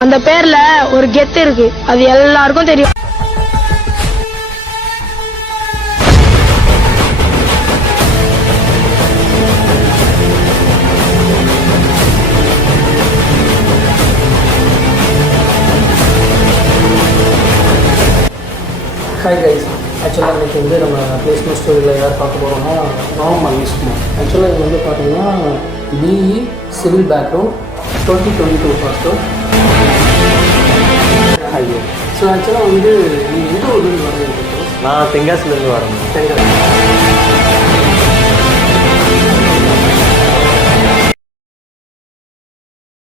அந்த பேர்ல ஒரு கெத்து இருக்கு, அது எல்லாருக்கும் தெரியும். ஹாய் கைஸ், ஆக்சுவலாக இன்றைக்கி வந்து நம்ம பிளேஸ்மெண்ட் ஸ்டோரியில் யார் பார்க்க போகிறோம்னா ராம் மல்லிஷ்குமார். ஆக்சுவலாக இது வந்து பார்த்தீங்கன்னா பிஇ சிவில் பேக்ரவுண்ட் 2022 ஃபர்ஸ்ட். ஐயோ, ஸோ ஆக்சுவலாக வந்து நீங்கள் எந்த ஊர்லேருந்து வரீங்க? நான் தென்காசிலேருந்து வரேன். தென்காசி.